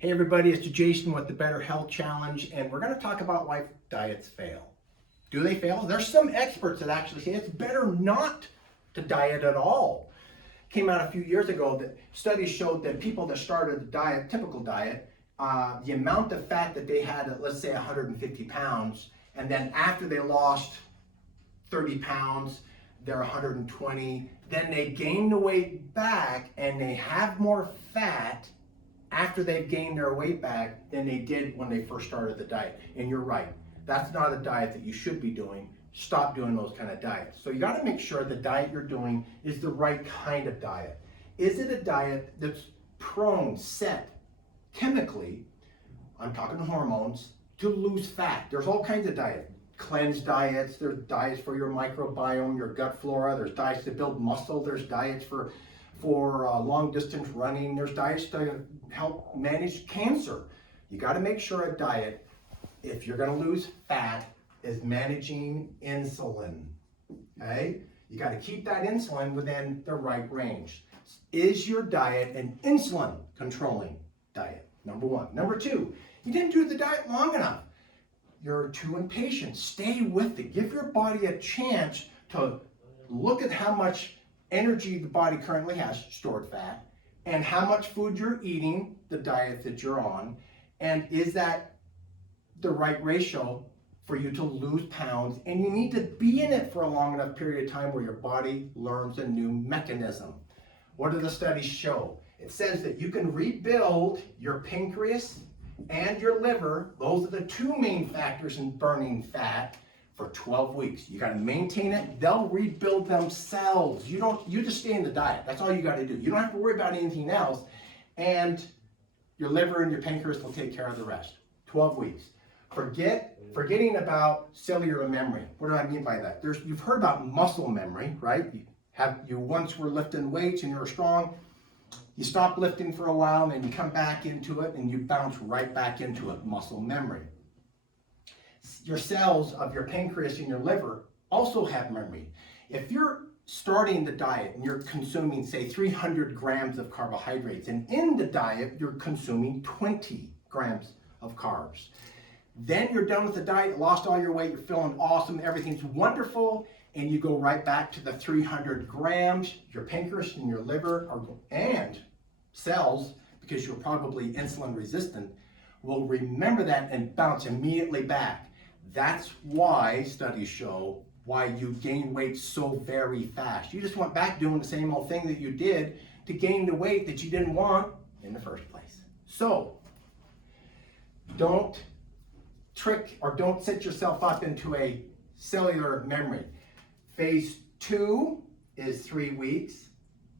Hey everybody, it's Jason with the Better Health Challenge, and we're going to talk about why diets fail. Do they fail? There's some experts that actually say it's better not to diet at all. Came out a few years ago that studies showed that people that started the diet, typical diet, the amount of fat that they had at, let's say, 150 pounds, and then after they lost 30 pounds, they're 120, then they gain the weight back and they have more fat after they've gained their weight back than they did when they first started the diet. And you're right, that's not a diet that you should be doing. Stop doing those kind of diets. So you got to make sure the diet you're doing is the right kind of diet. Is it a diet that's prone, set chemically, I'm talking hormones, to lose fat? There's all kinds of diets. Cleanse diets, there's diets for your microbiome, your gut flora, there's diets to build muscle, there's diets for long distance running, there's diets to help manage cancer. You got to make sure a diet, if you're going to lose fat, is managing insulin. Okay? You got to keep that insulin within the right range. Is your diet an insulin controlling diet? Number one. Number two, you didn't do the diet long enough. You're too impatient. Stay with it. Give your body a chance to look at how much energy the body currently has, stored fat, and how much food you're eating, the diet that you're on, and is that the right ratio for you to lose pounds? And you need to be in it for a long enough period of time where your body learns a new mechanism. What do the studies show? It says that you can rebuild your pancreas and your liver. Those are the two main factors in burning fat, for 12 weeks. You got to maintain it. They'll rebuild themselves. You just stay in the diet. That's all you got to do. You don't have to worry about anything else. And your liver and your pancreas will take care of the rest. 12 weeks. Forgetting about cellular memory. What do I mean by that? You've heard about muscle memory, right? You once were lifting weights and you were strong. You stop lifting for a while and then you come back into it and you bounce right back into it. Muscle memory. Your cells of your pancreas and your liver also have memory. If you're starting the diet and you're consuming, say, 300 grams of carbohydrates, and in the diet you're consuming 20 grams of carbs, then you're done with the diet, lost all your weight, you're feeling awesome, everything's wonderful, and you go right back to the 300 grams. Your pancreas and your liver and cells, because you're probably insulin resistant, will remember that and bounce immediately back. That's why studies show why you gain weight so very fast. You just went back doing the same old thing that you did to gain the weight that you didn't want in the first place. So don't trick or don't set yourself up into a cellular memory. Phase 2 is 3 weeks,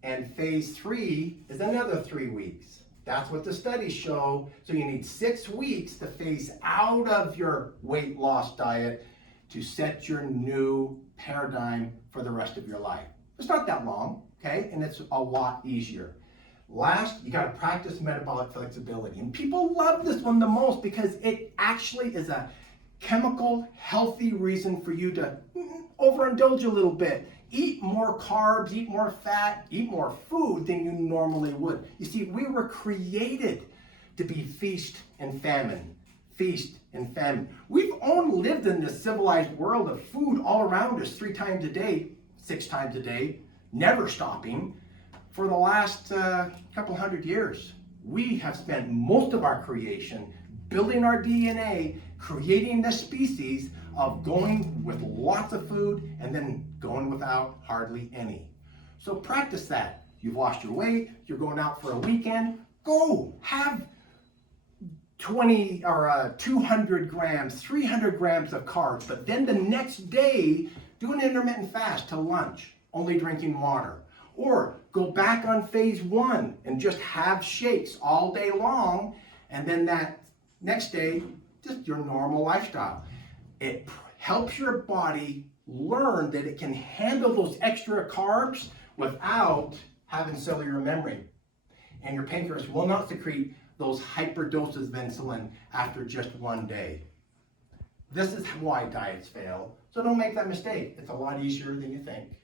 and phase 3 is another 3 weeks. That's what the studies show. So you need 6 weeks to phase out of your weight loss diet to set your new paradigm for the rest of your life. It's not that long, okay? And it's a lot easier. Last, you got to practice metabolic flexibility. And people love this one the most because it actually is a chemical, healthy reason for you to overindulge a little bit. Eat more carbs, eat more fat, eat more food than you normally would. You see, we were created to be feast and famine. Feast and famine. We've only lived in this civilized world of food all around us 3 times a day, 6 times a day, never stopping, for the last couple hundred years. We have spent most of our creation building our DNA, creating this species of going with lots of food and then going without hardly any. So practice that. You've lost your weight, you're going out for a weekend, go have 20 or 200 grams, 300 grams of carbs, but then the next day do an intermittent fast till lunch, only drinking water. Or go back on phase 1 and just have shakes all day long, and then that next day, just your normal lifestyle. It helps your body learn that it can handle those extra carbs without having cellular memory. And your pancreas will not secrete those hyperdoses of insulin after just 1 day. This is why diets fail. So don't make that mistake. It's a lot easier than you think.